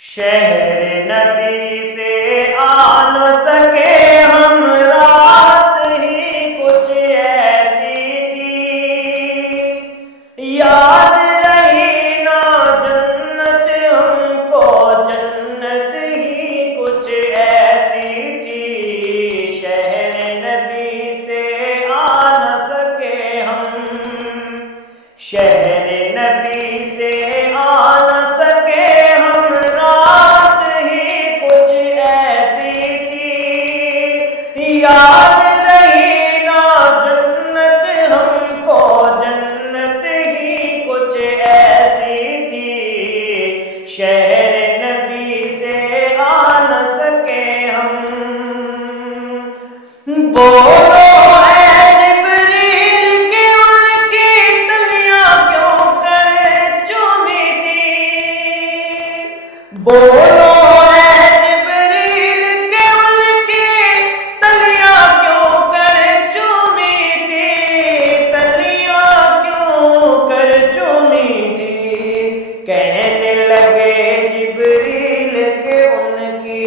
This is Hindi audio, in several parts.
शहर नबी से आ न सके हम, रात ही कुछ ऐसी थी। याद रही ना जन्नत हमको, जन्नत ही कुछ ऐसी थी। शहर नबी से आ न सके हम, शहर नबी से आ न सके हम, रात ही कुछ ऐसी थी। याद रही ना जन्नत हमको, जन्नत ही कुछ ऐसी थी। शहर नबी से आ न सके हम। बोलो बोलो है जिब्रील के उनकी तलियां क्यों कर चूमी थी, तलियां क्यों कर चूमी थी। कहने लगे जिब्रील के उनकी,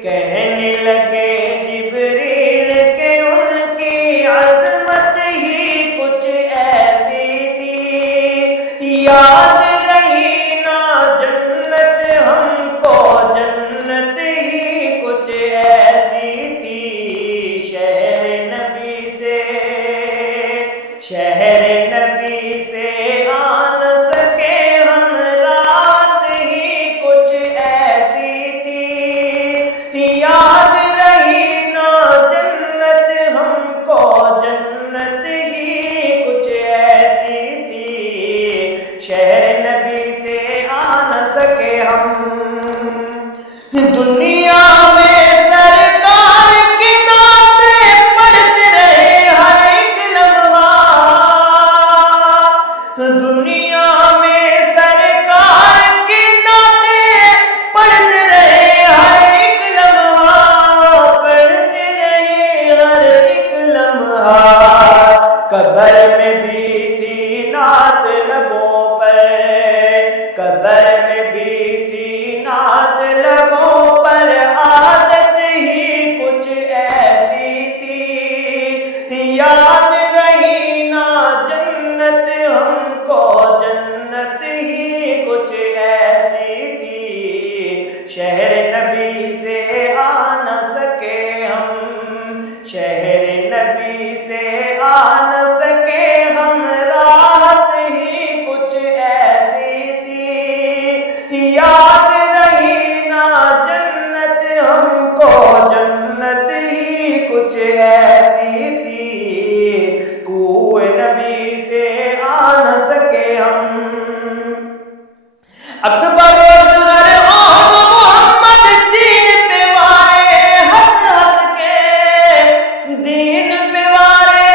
कहने लगे जिब्रील के उनकी अज़मत ही कुछ ऐसी थी। याद रही ना जन्नत हमको, जन्नत ही कुछ ऐसी थी। शहर नबी से, शहर नबी से आ न सके हम, रात ही कुछ ऐसी थी। याद रही ना जन्नत हमको, जन्नत ही कुछ ऐसी थी। शहर नबी से आ न सके हम। दुनिया में सरकार की नाते पढ़ते रहे हर एक लम्हा, दुनिया में सरकार की नाते पढ़ते रहे हर एक लम्हा, पढ़ते रहे हर एक लम्हा। कब्र में भी थी नात लबों पर, कब्र में भी थी नात लबों पर, आदत ही कुछ ऐसी थी। याद रही ना जन्नत हमको, जन्नत ही कुछ ऐसी थी। शहर नबी से आ न सके हम, शहर नबी से आ न सके हम, रात ही कुछ ऐसी थी। याद रही ना जन्नत हमको, जन्नत ही कुछ ऐसी थी। कुए नबी से आ न सके हम। अकबर असगर और मोहम्मद दीन पे वारे हंस हंस के, दीन पे वारे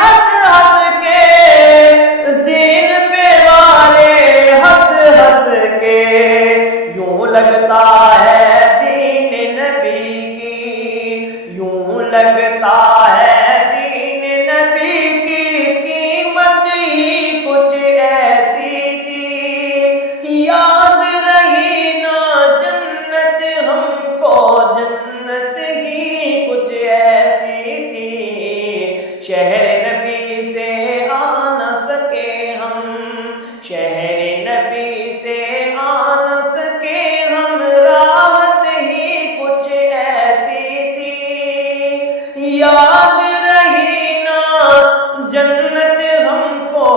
हंस हंस के, दीन पे वारे हंस हंस के। यूं लगता है दीन नबी की, यूं लगता है दीन नबी की कीमत ही कुछ ऐसी थी। याद रही ना जन्नत हमको, जन्नत ही कुछ ऐसी थी। शहर नबी से आ न सके हम, शहर नबी से आ न सके हम, रात ही कुछ ऐसी थी। याद रही ना जन्नत हमको,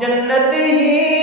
जन्नत ही